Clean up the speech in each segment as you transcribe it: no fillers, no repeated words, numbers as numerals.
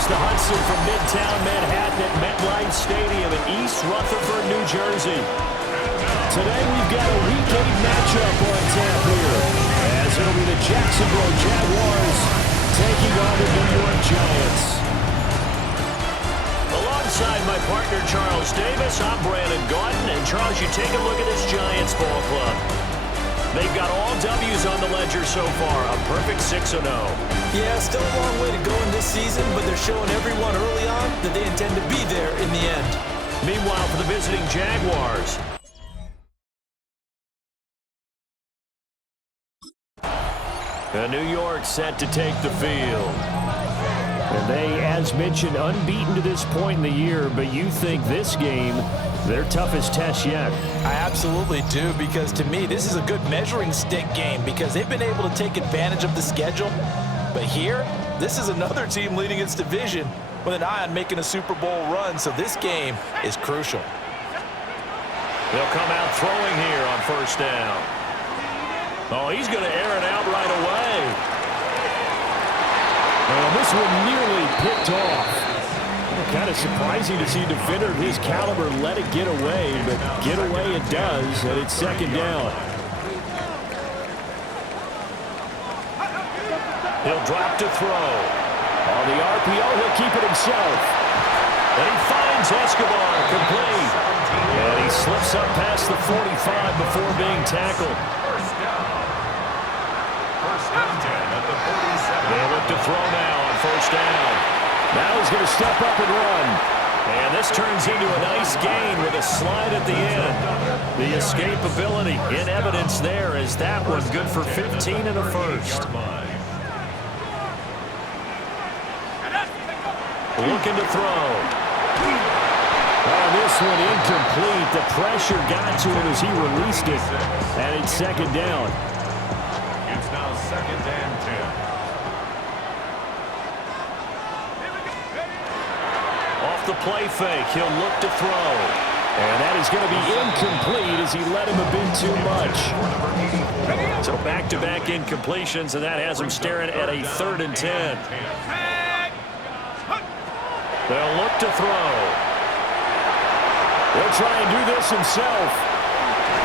across the Hudson from Midtown Manhattan at MetLife Stadium in East Rutherford, New Jersey. Today we've got a Week 8 matchup on tap here, as it'll be the Jacksonville Jaguars taking on the New York Giants. Alongside my partner Charles Davis, I'm Brandon Gaudin, and Charles, you take a look at this Giants ball club. They've got all W's on the ledger so far, a perfect 6-0. Yeah, still a long way to go in this season, but they're showing everyone early on that they intend to be there in the end. Meanwhile, for the visiting Jaguars, New York set to take the field. And they, as mentioned, unbeaten to this point in the year, but you think this game, their toughest test yet? I absolutely do, because to me, this is a good measuring stick game because they've been able to take advantage of the schedule. But here, this is another team leading its division with an eye on making a Super Bowl run, so this game is crucial. They'll come out throwing here on first down. Oh, he's going to air it out right away. And this one nearly picked off. Kind of surprising to see a defender of his caliber let it get away, but get away it does, and it's second down. He'll drop to throw. On the RPO, he'll keep it himself. And he finds Escobar complete. And he slips up past the 45 before being tackled. They look to throw now on first down. Now he's going to step up and run. And this turns into a nice gain with a slide at the end. The escapability in evidence there as that one good for 15 and a first. Looking to throw. Oh, this one incomplete. The pressure got to him as he released it. And it's second down. It's now second and 10. Off the play fake, he'll look to throw. And that is going to be incomplete as he let him a bit too much. So back-to-back incompletions, and that has him staring at a 3rd and 10. They'll look to throw. He'll try and do this himself.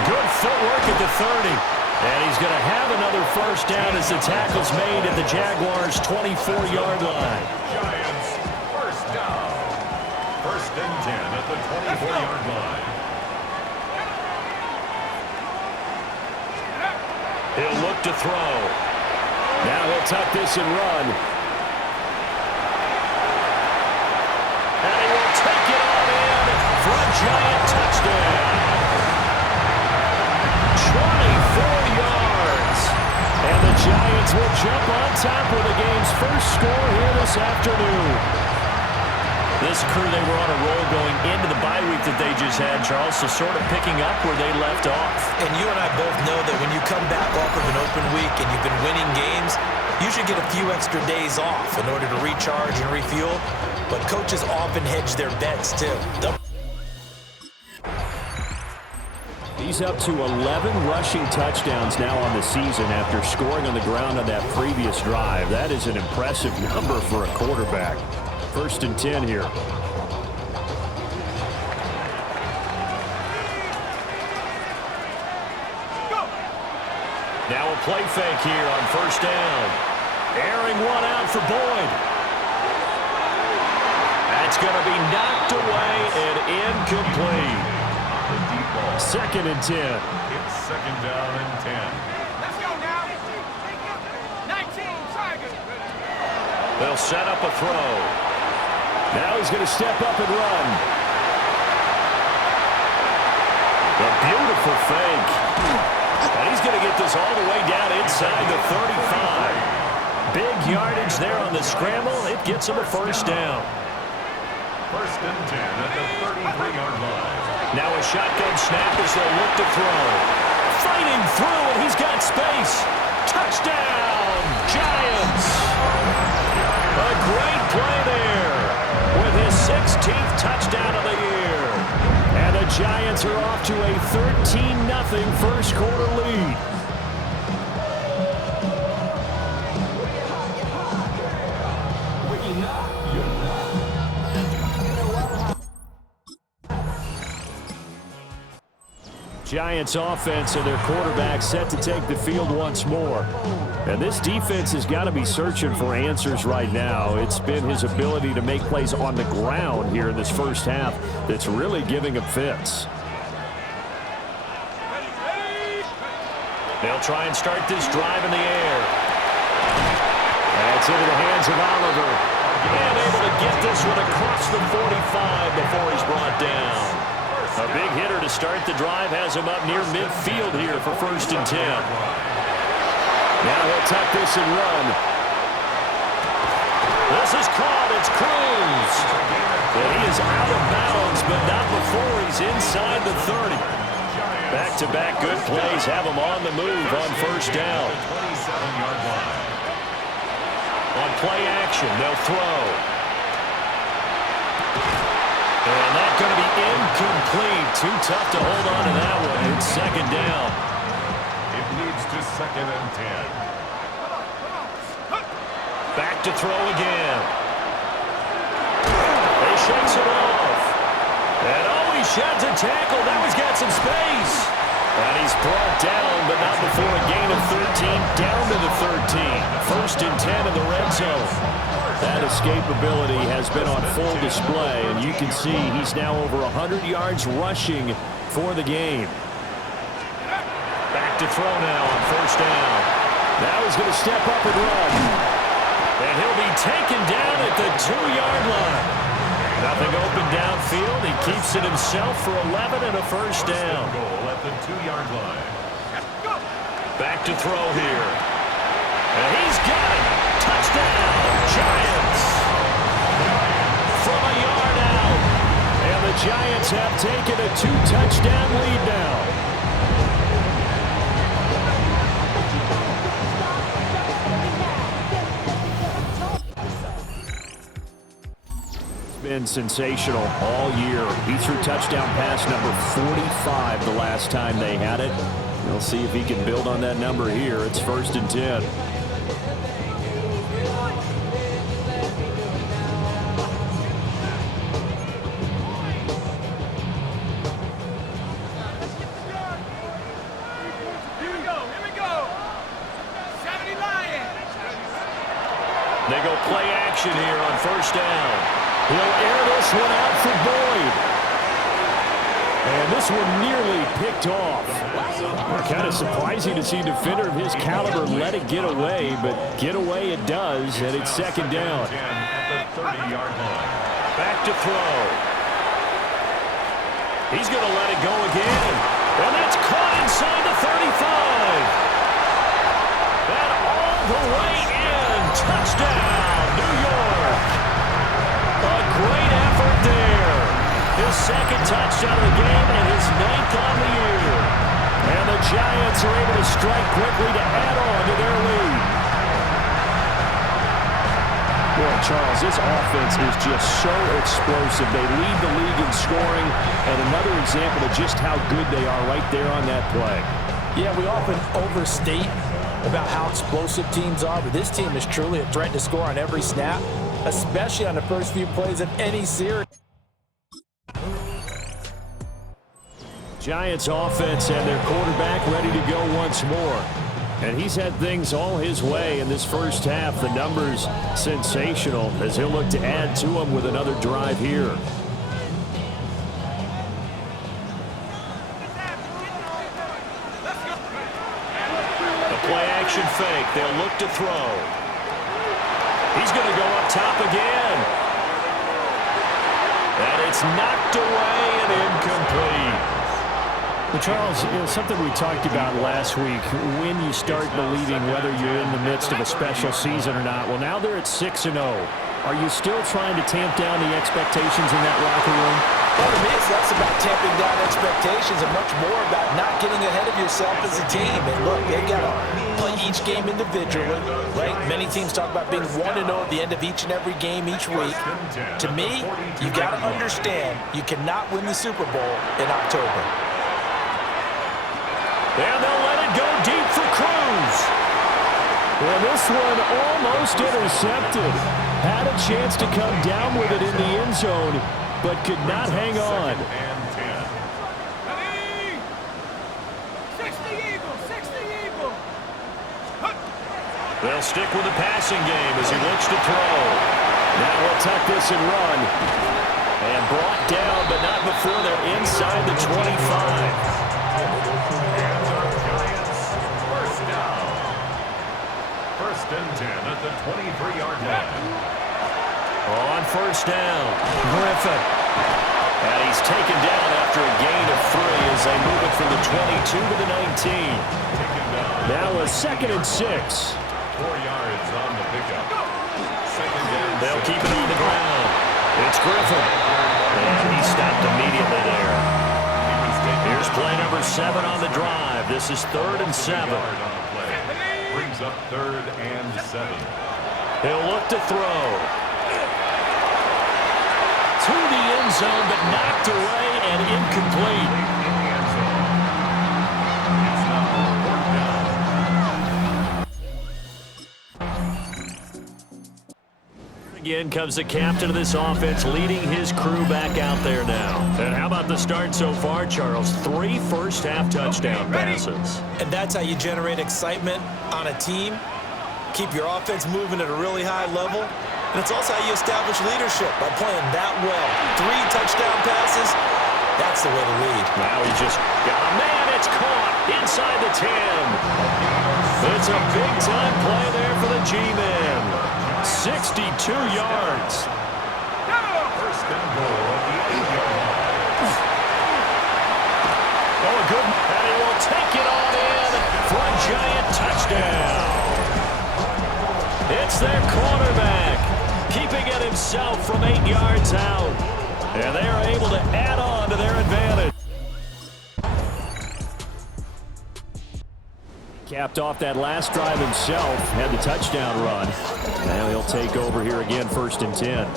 Good footwork at the 30. And he's going to have another first down as the tackle's made at the Jaguars' 24-yard line. Giants, first down. First and 10 at the 24-yard line. He'll look to throw. Now he'll tuck this and run. And he will take it all in for a Giant touchdown. 24 yards. And the Giants will jump on top with the game's first score here this afternoon. This crew, they were on a roll going into the bye week that they just had, Charles, so sort of picking up where they left off. And you and I both know that when you come back off of an open week and you've been winning games, you should get a few extra days off in order to recharge and refuel. But coaches often hedge their bets, too. He's up to 11 rushing touchdowns now on the season after scoring on the ground on that previous drive. That is an impressive number for a quarterback. First and 10 here. Now a play fake here on first down. Airing one out for Boyd. That's going to be knocked away and incomplete. The deep ball. Second and 10. It's second down and 10. Let's go now. 19 Tigers. They'll set up a throw. Now he's going to step up and run. A beautiful fake. And he's going to get this all the way down inside the 35. Big yardage there on the scramble. It gets him a first down. First and 10 at the 33-yard line. Now a shotgun snap as they'll look to throw. Fighting through, and he's got space. Touchdown, Giants. A great play there with his 16th touchdown of the year. And the Giants are off to a 13-0 first quarter lead. Giants offense and their quarterback set to take the field once more. And this defense has got to be searching for answers right now. It's been his ability to make plays on the ground here in this first half that's really giving him fits. They'll try and start this drive in the air. That's into the hands of Oliver. And able to get this one across the 45 before he's brought down. A big hitter to start the drive has him up near midfield here for 1st and 10. Now he'll tuck this and run. This is caught. It's Cruz. And he is out of bounds, but not before he's inside the 30. Back-to-back good plays have him on the move on 1st down. On play action, they'll throw. And that's going to be incomplete. Too tough to hold on to that one. It's 2nd down. It leads to 2nd and 10. Back to throw again. He shakes it off. And he sheds a tackle. Now he's got some space. And he's brought down, but not before a gain of 13, down to the 13. 1st and 10 in the red zone. That escapability has been on full display, and you can see he's now over 100 yards rushing for the game. Back to throw now on 1st down. Now he's going to step up and run. And he'll be taken down at the 2-yard line. Nothing open downfield. He keeps it himself for 11 and a 1st down. Goal at the 2-yard line. Back to throw here. And he's got it. Touchdown, Giants. From a yard out. And the Giants have taken a 2-touchdown lead now. Been sensational all year. He threw touchdown pass number 45 the last time they had it. We'll see if he can build on that number here. It's 1st and 10. Here we go. 70 Lions. They go play action here on 1st down. He'll air this one out for Boyd. And this one nearly picked off. Kind of surprising to see a defender of his caliber let it get away, but get away it does, and it's 2nd down. At the 30-yard line. Back to throw. He's going to let it go again. And that's caught inside the 35. And all the way in. Touchdown, New York. A great effort there. His 2nd touchdown of the game and his 9th on the year. And the Giants are able to strike quickly to add on to their lead. Boy, Charles, this offense is just so explosive. They lead the league in scoring, and another example of just how good they are right there on that play. Yeah, we often overstate about how explosive teams are, but this team is truly a threat to score on every snap, especially on the first few plays of any series. Giants offense and their quarterback ready to go once more. And he's had things all his way in this first half. The numbers sensational as he'll look to add to them with another drive here. The play action fake. They'll look to throw. He's going to go up top again. And it's knocked away and incomplete. Well, Charles, something we talked about last week, when you start believing whether you're in the midst of a special season or not. Well, now they're at 6-0. Are you still trying to tamp down the expectations in that locker room? Well, to me, it's less about tamping down expectations and much more about not getting ahead of yourself as a team. And look, they've got to play each game individually, right? Many teams talk about being 1-0 at the end of each and every game each week. To me, you've got to understand you cannot win the Super Bowl in October. And they'll let it go deep for Cruz. Well, this one almost intercepted. Had a chance to come down with it in the end zone, but could not hang on. They'll stick with the passing game as he looks to throw. Now he'll tuck this and run. And brought down, but not before they're inside the 25. And our Giants first down. First and 10 at the 23-yard line. On first down, Griffin. And he's taken down after a gain of 3 as they move it from the 22 to the 19. Now a 2nd and 6. 4 yards on the pickup. Second down. They'll keep it on the ground. It's Griffin. And he stopped immediately there. Here's play number 7 on the drive. This is 3rd and 7. Brings up 3rd and 7. He'll look to throw. To the end zone, but knocked away and incomplete. In the end zone. It's now 4th down. Again comes the captain of this offense, leading his crew back out there now. And how about the start so far, Charles? 3 first-half touchdown passes. And that's how you generate excitement on a team. Keep your offense moving at a really high level. And it's also how you establish leadership by playing that well. 3 touchdown passes, that's the way to lead. Now he just got a man. It's caught inside the 10. It's a big-time play there for the G-men. 62 yards. First and goal at the 8-yard line. Oh, a good, and he will take it on in for a Giant touchdown. It's their quarterback, keeping it himself from 8 yards out. And they are able to add on to their advantage. Capped off that last drive himself, had the touchdown run. Now he'll take over here again, 1st and 10.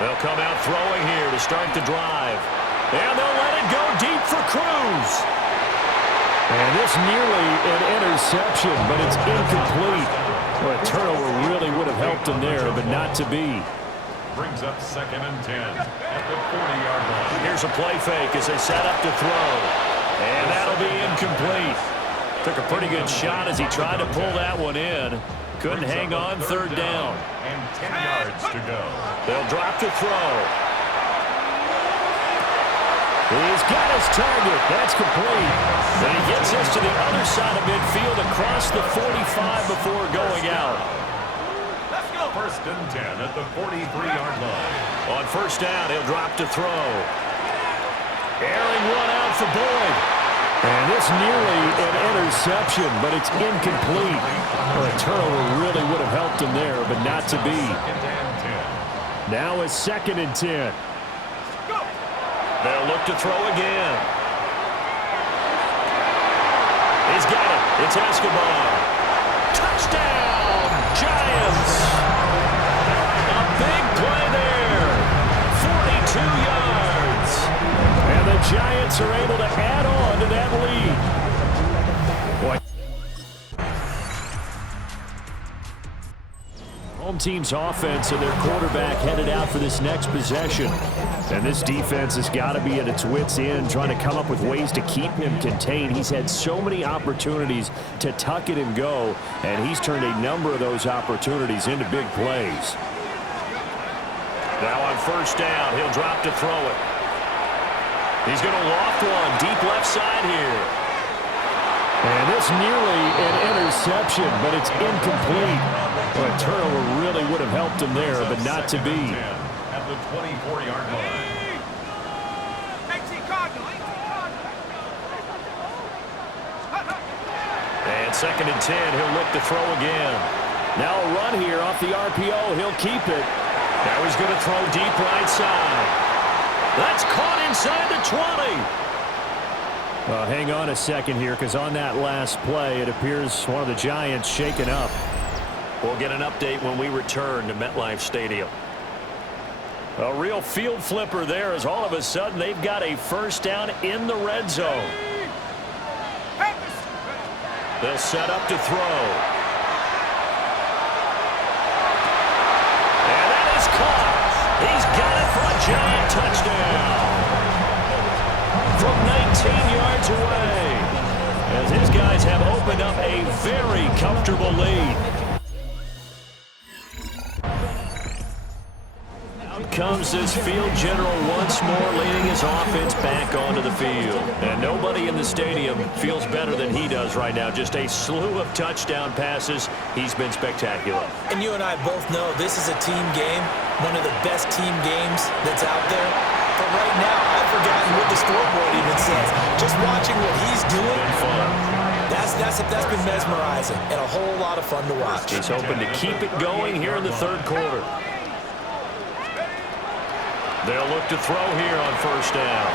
They'll come out throwing here to start the drive. And they'll let it go deep for Cruz. And this nearly an interception, but it's incomplete. Well, a turnover really would have helped him there, but not to be. Brings up 2nd and 10 at the 40-yard line. Here's a play fake as they set up to throw. And that'll be incomplete. Took a pretty good shot as he tried to pull that one in. Couldn't hang on, 3rd down. And 10 yards to go. They'll drop to throw. He's got his target. That's complete. And he gets this to the other side of midfield across the 45 before going out. Let's go. 1st and 10 at the 43-yard line. On 1st down, he'll drop to throw. Airing one out for Boyd. And this nearly an interception, but it's incomplete. Well, a turnover really would have helped him there, but not to be. 2nd and 10. Now it's 2nd and 10. They'll look to throw again. He's got it. It's Escobar. Touchdown, Giants. A big play there. 42 yards. And the Giants are able to add on to that lead. Boy. Home team's offense and their quarterback headed out for this next possession. And this defense has got to be at its wits' end, trying to come up with ways to keep him contained. He's had so many opportunities to tuck it and go, and he's turned a number of those opportunities into big plays. Now on 1st down, he'll drop to throw it. He's going to loft one deep left side here. And this nearly an interception, but it's incomplete. Well, a turnover really would have helped him there, but not to be. At the 24-yard line. 18 Cardinal. And 2nd and 10, he'll look to throw again. Now a run here off the RPO. He'll keep it. Now he's going to throw deep right side. That's caught inside the 20. Hang on a second here, because on that last play, it appears one of the Giants shaken up. We'll get an update when we return to MetLife Stadium. A real field flipper there as all of a sudden they've got a 1st down in the red zone. They'll set up to throw. And that is caught. He's got it for a Giant touchdown. From yards away, as his guys have opened up a very comfortable lead. Out comes this field general once more, leading his offense back onto the field. And nobody in the stadium feels better than he does right now. Just a slew of touchdown passes. He's been spectacular. And you and I both know this is a team game, one of the best team games that's out there. But right now, I've forgotten what the scoreboard even says. Just watching what he's doing, that's been mesmerizing and a whole lot of fun to watch. He's hoping to keep it going here in the third quarter. They'll look to throw here on first down.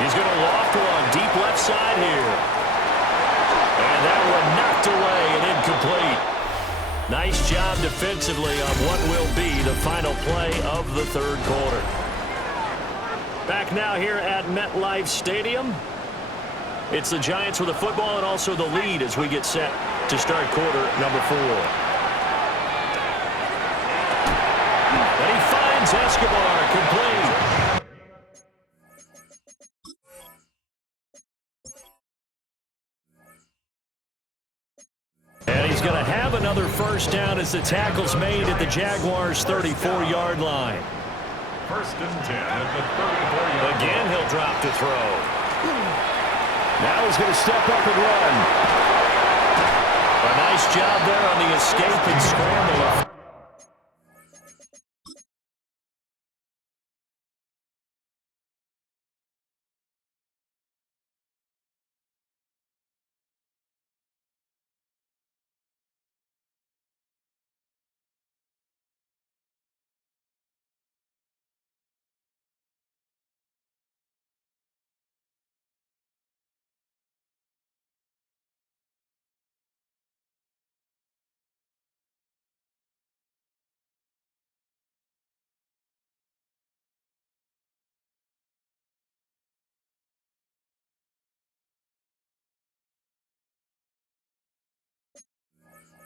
He's going to loft one deep left side here. And that one knocked away and incomplete. Nice job defensively on what will be the final play of the third quarter. Back now here at MetLife Stadium. It's the Giants with the football and also the lead as we get set to start quarter number 4. And he finds Escobar complete. And he's going to have another first down as the tackle's made at the Jaguars' 34-yard line. First and 10 at the 34-yard line. Again, he'll drop to throw. Now he's going to step up and run. A nice job there on the escape and scramble.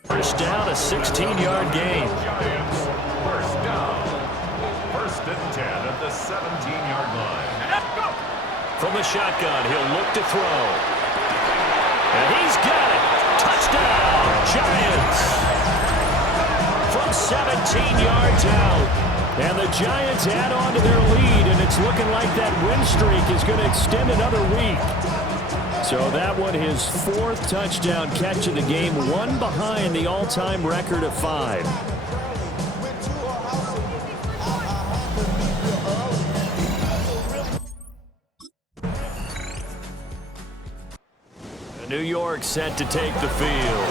First down, a 16-yard gain. Giants, first down. First and 10 at the 17-yard line. From the shotgun, he'll look to throw. And he's got it. Touchdown, Giants. From 17 yards out. And the Giants add on to their lead, and it's looking like that win streak is going to extend another week. So that one, his 4th touchdown catch of the game, one behind the all-time record of 5. New York set to take the field.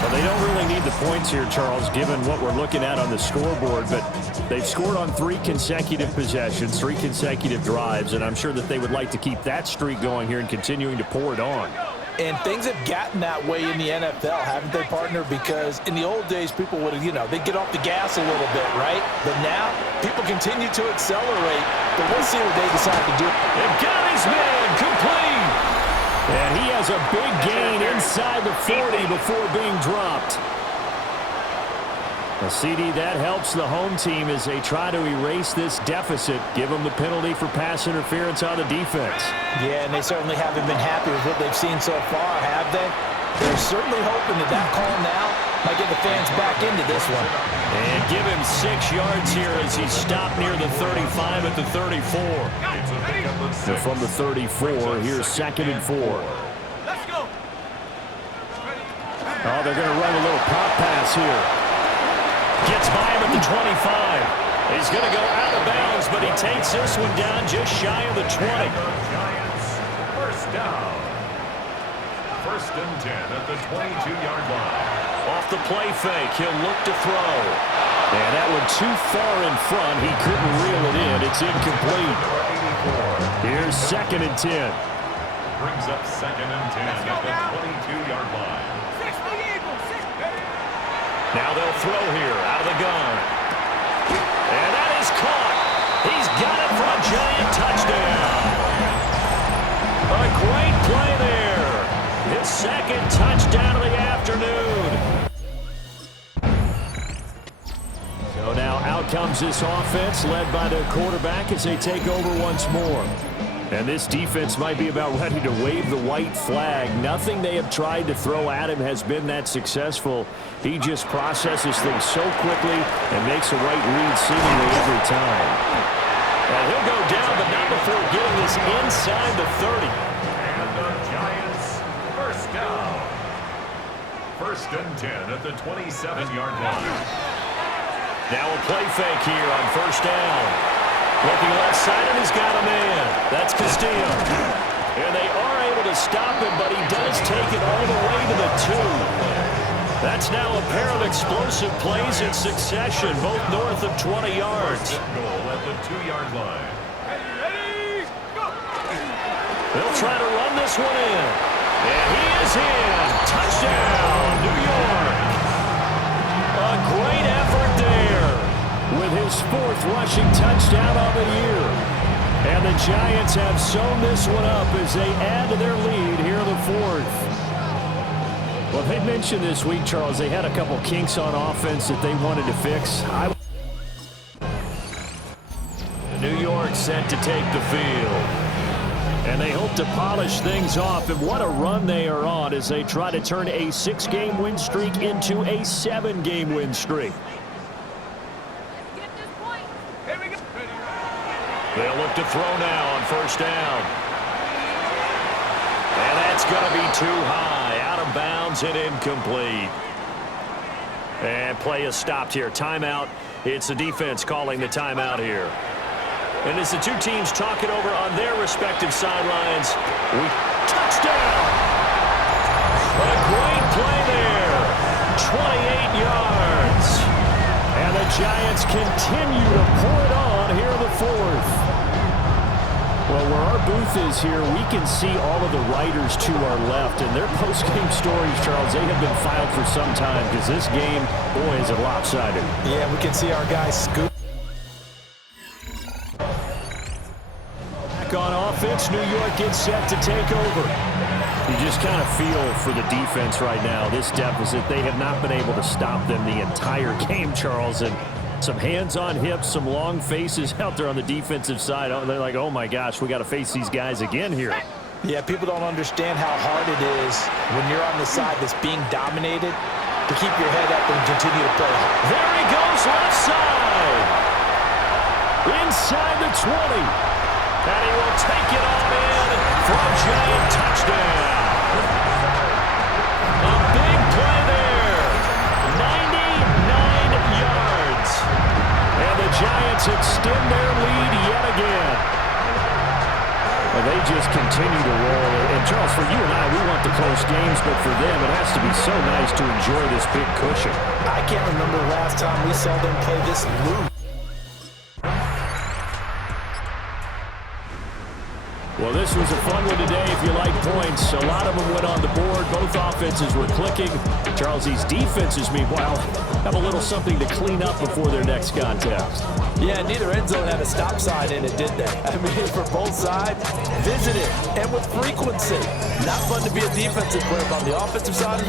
Well, they don't really need the points here, Charles, given what we're looking at on the scoreboard, but they've scored on 3 consecutive possessions, 3 consecutive drives, and I'm sure that they would like to keep that streak going here and continuing to pour it on. And things have gotten that way in the NFL, haven't they, partner? Because in the old days, people would have, they'd get off the gas a little bit, right? But now, people continue to accelerate, but we'll see what they decide to do. And got his man complete. And he has a big gain inside the 40 before being dropped. A CD that helps the home team as they try to erase this deficit, give them the penalty for pass interference on the defense. Yeah, and they certainly haven't been happy with what they've seen so far, have they? They're certainly hoping that that call now might get the fans back into this one. And give him 6 yards here as he stopped near the 35 at the 34. So from the 34, here's 2nd and 4. Let's go. Oh, they're going to run a little pop pass here. Gets by him at the 25. He's going to go out of bounds, but he takes this one down just shy of the 20. Giants, first down. First and 10 at the 22-yard line. Off the play fake, he'll look to throw. And that one too far in front. He couldn't reel it in. It's incomplete. Here's 2nd and 10. Brings up 2nd and 10 at the 22-yard line. Now they'll throw here out of the gun. And that is caught. He's got it for a Giant touchdown. A great play there. His 2nd touchdown of the afternoon. So now out comes this offense led by the quarterback as they take over once more. And this defense might be about ready to wave the white flag. Nothing they have tried to throw at him has been that successful. He just processes things so quickly and makes a right read seemingly every time. And he'll go down, but not before getting this inside the 30. And the Giants, first down. First and 10 at the 27-yard line. Now a play fake here on first down. Looking left side, and he's got a man. That's Castillo. And they are able to stop him, but he does take it all the way to the 2. That's now a pair of explosive plays in succession, both north of 20 yards. Goal at the 2-yard line. Ready, go! They'll try to run this one in. And he is in. Touchdown, New York. A great effort there with his 4th rushing touchdown of the year. And the Giants have sewn this one up as they add to their lead here in the 4th. Well, they mentioned this week, Charles, they had a couple kinks on offense that they wanted to fix. New York set to take the field. And they hope to polish things off. And what a run they are on as they try to turn a 6-game win streak into a 7-game win streak. Here we go. They'll look to throw now on first down. And that's going to be too high. Out of bounds and incomplete. And play is stopped here. Timeout. It's the defense calling the timeout here. And as the two teams talk it over on their respective sidelines, touchdown! A great play there. 28 yards. And the Giants continue to pour it on here in the 4th. Well, where our booth is here, we can see all of the writers to our left. And their post-game stories, Charles, they have been filed for some time because this game, boy, is it lopsided. Yeah, we can see our guys scoop. Back on offense, New York gets set to take over. You just kind of feel for the defense right now, this deficit. They have not been able to stop them the entire game, Charles. And some hands on hips, some long faces out there on the defensive side. They're like, oh, my gosh, we got to face these guys again here. Yeah, people don't understand how hard it is when you're on the side that's being dominated to keep your head up and continue to play. There he goes, left side. Inside the 20. And he will take it on in for a Giant touchdown. A big play there. 99 yards. And the Giants extend their lead yet again. Well, they just continue to roll. And, Charles, for you and I, we want the close games, but for them, it has to be so nice to enjoy this big cushion. I can't remember the last time we saw them play this loose. Well, this was a fun one today if you like points. A lot of them went on the board. Both offenses were clicking. Charles, these defenses, meanwhile, have a little something to clean up before their next contest. Yeah, neither end zone had a stop sign in it, did they? I mean, for both sides, visit it, and with frequency. Not fun to be a defensive player, but on the offensive side of the